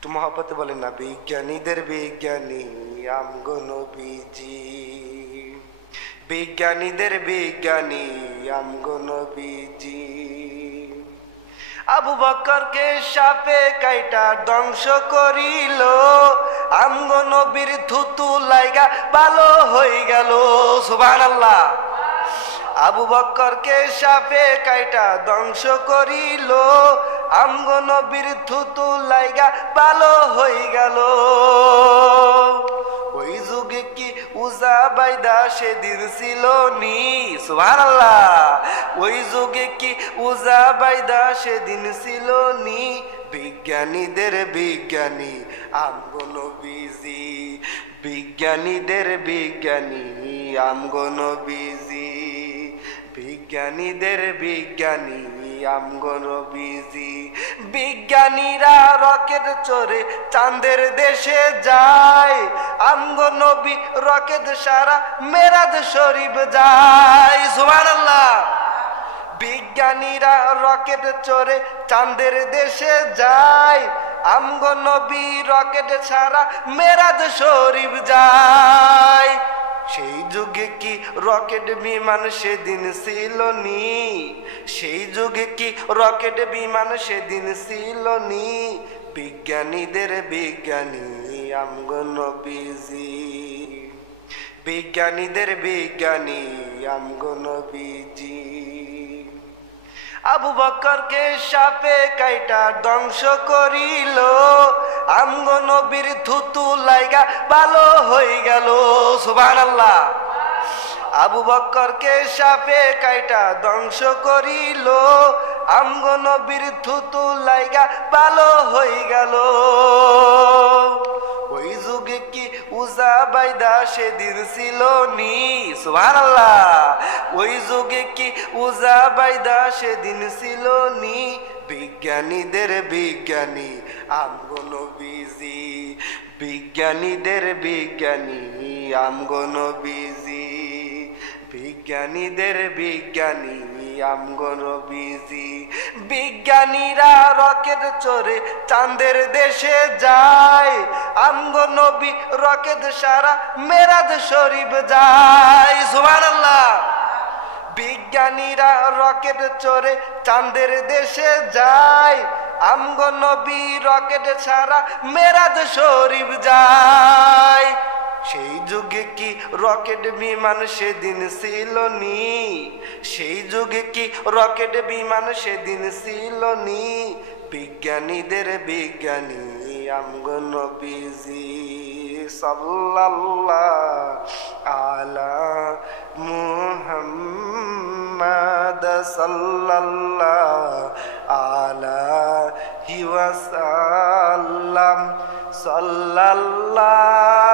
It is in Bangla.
একটু মহাপতে বলেন না, বিজ্ঞানীদের বিজ্ঞানী, আমগো বিজ্ঞানীদের বিজ্ঞানী, আমগো নবীজি। আবু বক্করকে সাপে কাইটা ধ্বংস করিল, আমগো নবীর থুতু লাইগা ভালো হয়ে গেল, সুবহানাল্লাহ। আবু বক্করকে সাপে কাইটা ধ্বংস করিল আমগো নবীর থুতু লাইগা ভালো হয়ে গেল। ওই যুগে কি উজা বাইদা সেদিন ছিল নি? সুবহানাল্লাহ। ওই যুগে কি উজা বাইদা সেদিন ছিল নি? বিজ্ঞানীদের বিজ্ঞানী, আমগো নবীজি। বিজ্ঞানীদের বিজ্ঞানী, আমগো নবীজি। বিজ্ঞানীদের বিজ্ঞানী। আমগো নবীজি বিজ্ঞানীরা রকেট চড়ে চাঁদের দেশে যায়। আমগো নবী রকেট সারা মেরাজ শরীফ যায়। সুবহানাল্লাহ। বিজ্ঞানীরা রকেট চড়ে চাঁদের দেশে যায়। আমগো নবী রকেট ছাড়া মেরাজ শরীফ যায়। সেই যুগে কি রকেট বিমান সেদিন ছিল নি সেই যুগে কি রকেট বিমান সেদিন ছিল নি বিজ্ঞানীদের বিজ্ঞানী আমগন বিজি বিজ্ঞানীদের বিজ্ঞানী আমগন নবীজি। আবু বক্করকে সাপে কাইটা ধ্বংস করিল। আমগো নবীর থুতু লাইগা ভালো হয়ে গেল, সুবহানাল্লাহ। আবু বক্করকে সাপে কাইটা ধ্বংস করিল, আমগো নবীর থুতু লাইগা ভালো হয়ে গেল। কি উজা বাইদা সেদিন ছিল নি? সুবহানাল্লাহ। ওই যুগে কি উজা বাইদা সেদিন ছিল নি? বিজ্ঞানীদের বিজ্ঞানী, আমগো নবীজি। বিজ্ঞানীদের বিজ্ঞানী, আমগো নবীজি। বিজ্ঞানীদের বিজ্ঞানী আমগো বিজি। বিজ্ঞানীরা রকেট চড়ে চাঁদের দেশে যায়। আমগো নবী রকেট সারা মেরাজ শরীফ যায়। সুবহানাল্লাহ। বিজ্ঞানীরা রকেট চড়ে চাঁদের দেশে যায়। আমগো রকেট ছাড়া মেরাজ শরীফ যায়। সেই যুগে কি রকেট বিমান সেদিন ছিল নি সেই যুগে কি রকেট বিমান সেদিন ছিল নি বিজ্ঞানীদের বিজ্ঞানী আমগো নবীজি সাল্লাল্লাহ আলা মুহাম্মাদ সাল্লাল্লাহ আলা হিওয়াসাল্লাম সাল্লাল্লাহ